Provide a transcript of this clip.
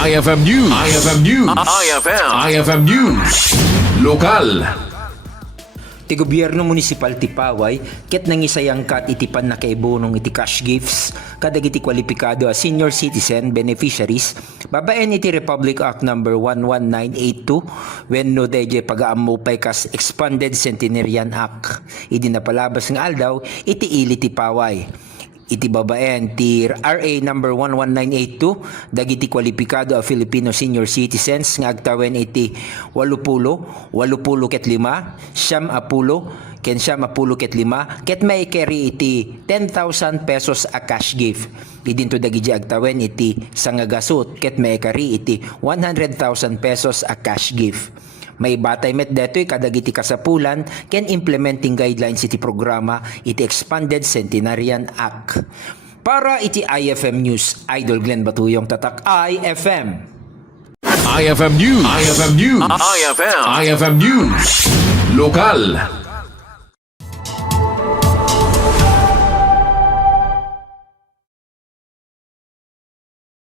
IFM News. IFM News. IFM News. Lokal. Ti gobyerno munisipal ti Paoay ket nangisayang kat itipan na kaibonong iti cash gifts kadag iti kwalipikado a senior citizen beneficiaries babaen iti Republic Act number 11982 wenno deje pagaammo pay kas expanded Centenarian Act idi napalabas nga aldaw iti ili ti Paoay. Iti babaen ti RA number 11982 dagiti kwalipikado a Filipino senior citizens nga agtawen iti 80 ket 5 siyam apulo ket 5 ket may carry iti 10,000 pesos a cash gift. Idinto dagiti agtawen iti sangagasot ket may carry iti 100,000 pesos a cash gift. May batay met detoy kadagiti kasapulan ken implementing guidelines iti programa iti expanded Centenarian Act. Para iti IFM News, Idol Glenn Batuyong tatak IFM. IFM News. IFM News. IFM News. Lokal.